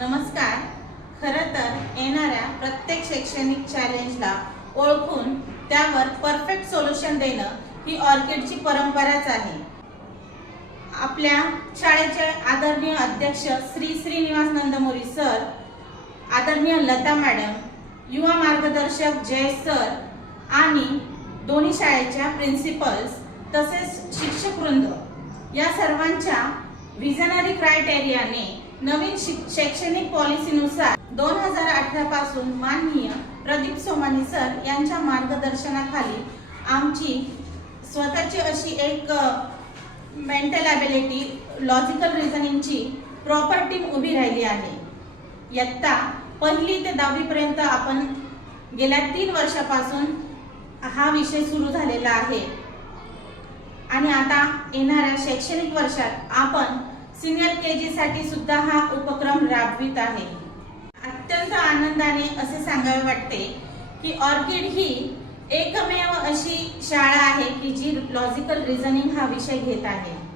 नमस्कार. खरं तर येणाऱ्या प्रत्येक शैक्षणिक चॅलेंजला ओळखून त्यावर परफेक्ट सोल्युशन देणं ही ऑर्किडची परंपराच आहे. आपल्या शाळेचे आदरणीय अध्यक्ष श्री श्रीनिवास नंदमुरी सर, आदरणीय लता मॅडम, युवा मार्गदर्शक जय सर आणि दोन्ही शाळेच्या प्रिन्सिपल्स तसेच शिक्षक वृंद या सर्वांच्या विजनरी क्रायटेरियाने नवीन शैक्षणिक पॉलिसीनुसार 2018 पासून माननीय प्रदीप सोमानी सर यांच्या मार्गदर्शनाखाली आमची स्वतःची अशी एक मेंटल ॲबिलिटी, लॉजिकल रिझनिंगची प्रॉपर टीम उभी राहिली आहे. इयत्ता 1ली ते 10वी पर्यंत आपण गेल्या 3 वर्षापासून हा विषय सुरू झालेला आहे आणि आता येणाऱ्या शैक्षणिक वर्षात आपण सिनियर केजी साठी सुद्धा हा उपक्रम राबवित आहे. अत्यंत आनंदाने असे सांगावे वाटते की ऑर्किड ही एकमेव अशी शाळा आहे की जी लॉजिकल रिझनिंग हा विषय घेत आहे.